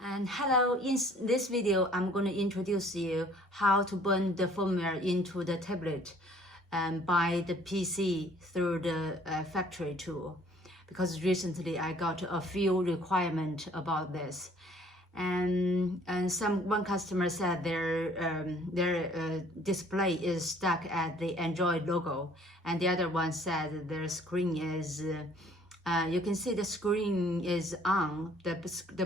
And hello, in this video, I'm going to introduce you how to burn the firmware into the tablet by the PC through the factory tool. Because recently I got a few requirements about this. And one customer said their display is stuck at the Android logo, and the other one said their screen is you can see the screen is on, the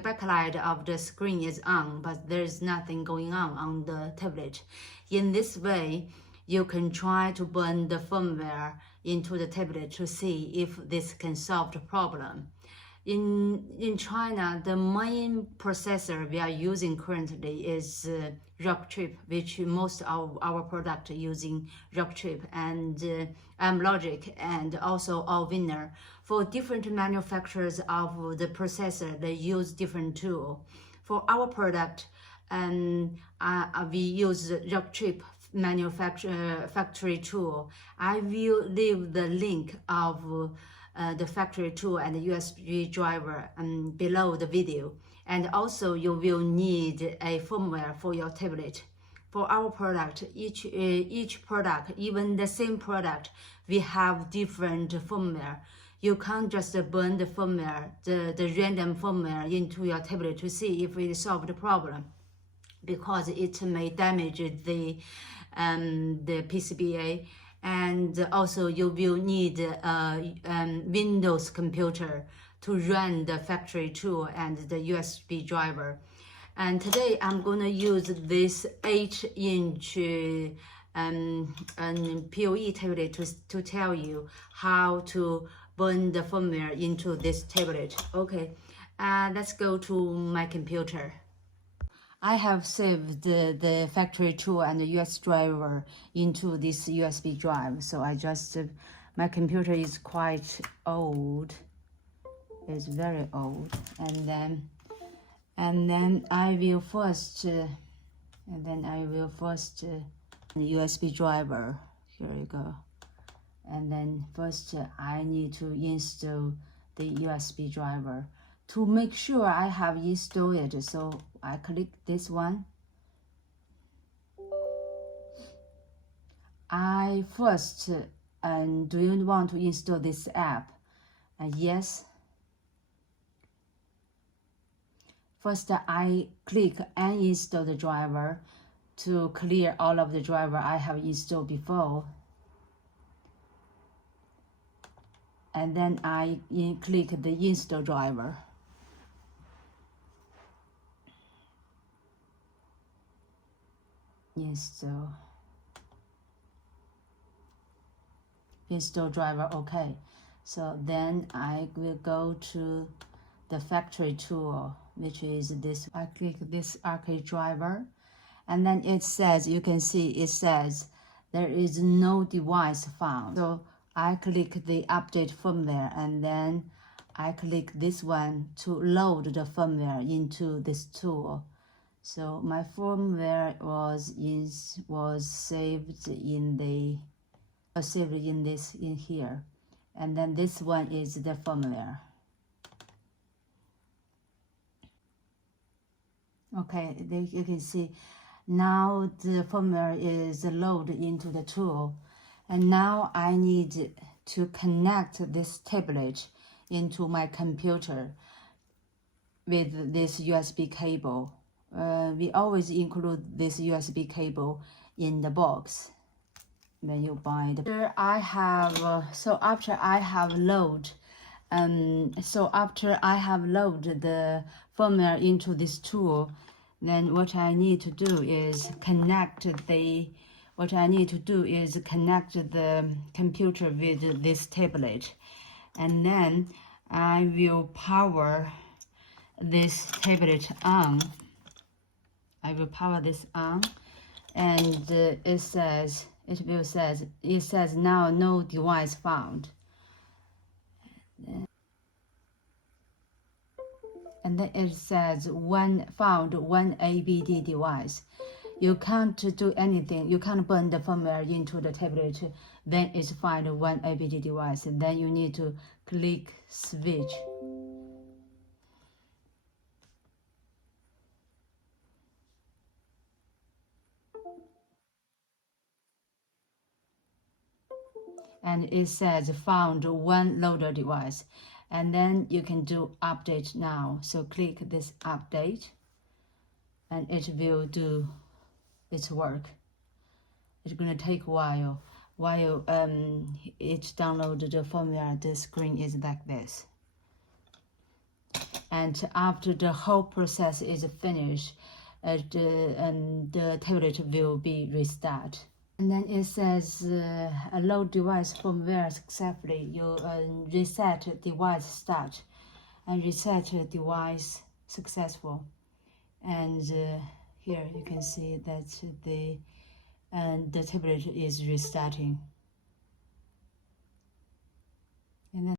backlight of the screen is on, but there's nothing going on the tablet. In this way, you can try to burn the firmware into the tablet to see if this can solve the problem. In China, the main processor we are using currently is Rockchip, which most of our product using Rockchip, and Amlogic, and also Allwinner. For different manufacturers of the processor, they use different tool. For our product, we use Rockchip factory tool. I will leave the link of the factory tool and the USB driver below the video. And also you will need a firmware for your tablet. For our product, each product, even the same product, we have different firmware. You can't just burn the firmware, the random firmware into your tablet to see if it solves the problem, because it may damage the PCBA. And also you will need a Windows computer to run the factory tool and the USB driver. And today I'm going to use this 8-inch PoE tablet to tell you how to burn the firmware into this tablet. Okay, let's go to my computer. I have saved the factory tool and the USB driver into this USB drive. So my computer is quite old. It's very old. And then I will first, the USB driver. Here you go. And then first I need to install the USB driver. To make sure I have installed it, so I click this one. I first, do you want to install this app? Yes. First, I click uninstall the driver to clear all of the driver I have installed before. And then I click the install driver. Install driver, okay. So then I will go to the factory tool, which is this. I click this arcade driver, and then it says, you can see it says there is no device found. So I click the update firmware, and then I click this one to load the firmware into this tool. So my firmware was saved in here, and then this one is the firmware. Okay, you can see now the firmware is loaded into the tool, and now I need to connect this tablet into my computer with this USB cable. We always include this USB cable in the box when you buy the. After I have loaded the firmware into this tool, then what I need to do is connect the computer with this tablet, and then I will power this tablet on. I will power this on, and it says now no device found. And then it says one ABD device. You can't do anything. You can't burn the firmware into the tablet. Then it's find one ABD device, and then you need to click switch. And it says found one loader device, and then you can do update now. So click this update and it will do its work. It's gonna take a while. While it downloads the firmware, the screen is like this. And after the whole process is finished, the tablet will be restarted. And then it says a load device firmware successfully. You reset device start and reset device successful. And here you can see that the tablet is restarting. And then